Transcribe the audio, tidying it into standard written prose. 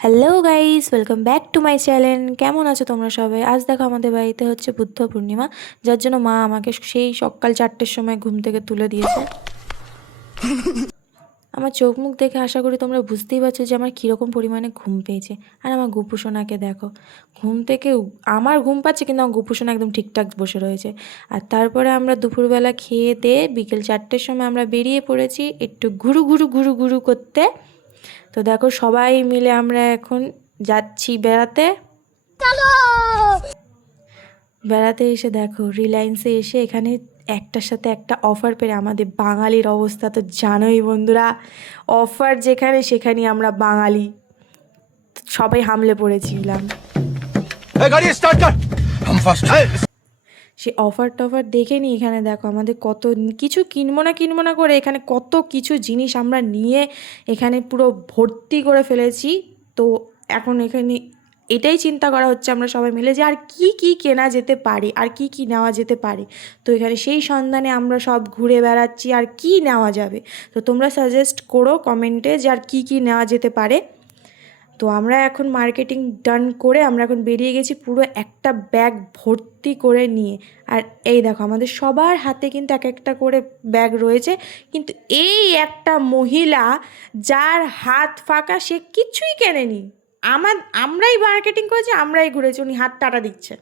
Hello guys, welcome back to my channel. কেমন আছো তোমরা সবাই? আজ দেখো আমাদের বাড়িতে হচ্ছে বুদ্ধ পূর্ণিমা, যার জন্য মা আমাকে সেই সকাল 4টের সময় ঘুম থেকে তুলে দিয়েছে। আমার চোখ মুখ দেখে আশা করি তোমরা বুঝতেই পারছো যে আমার কীরকম পরিমাণে ঘুম পেয়েছে। আর আমার গোপুসোনাকে দেখো, ঘুম থেকে আমার ঘুম পাচ্ছে কিন্তু আমার গোপুসোনা একদম ঠিকঠাক বসে রয়েছে। আর তারপরে আমরা দুপুরবেলা খেয়ে দিয়ে বিকেল 4টের সময় আমরা বেরিয়ে পড়েছি একটু ঘুরু ঘুরু ঘুরু ঘুরু করতে। তো দেখো সবাই মিলে আমরা এখন যাচ্ছি বেড়াতে। বেড়াতে এসে দেখো রিলায়েন্সে এসে এখানে একটার সাথে একটা অফার পেয়ে আমাদের বাঙালির অবস্থা তো জানোই বন্ধুরা। অফার যেখানে সেখানেই আমরা বাঙালি সবাই হামলে পড়েছিলাম। সে অফার টফার দেখে নি এখানে দেখো আমাদের কত কিছু কিনবো না করে এখানে কত কিছু জিনিস আমরা নিয়ে এখানে পুরো ভর্তি করে ফেলেছি। তো এখন এখানে এটাই চিন্তা করা হচ্ছে আমরা সবাই মিলে যে আর কি কি কেনা যেতে পারে, আর কি কি নেওয়া যেতে পারে। তো এখানে সেই সন্ধানে আমরা সব ঘুরে বেড়াচ্ছি আর কি নেওয়া যাবে। তো তোমরা সাজেস্ট করো কমেন্টে যে আর কি কি নেওয়া যেতে পারে। তো আমরা এখন মার্কেটিং ডান করে আমরা এখন বেরিয়ে গেছি পুরো একটা ব্যাগ ভর্তি করে নিয়ে। আর এই দেখো আমাদের সবার হাতে কিন্তু এক একটা করে ব্যাগ রয়েছে, কিন্তু এই একটা মহিলা যার হাত ফাঁকা সে কিছুই কেনেনি। আমরাই মার্কেটিং করেছি, আমরাই ঘুরেছি, উনি হাত টাটা দিচ্ছে।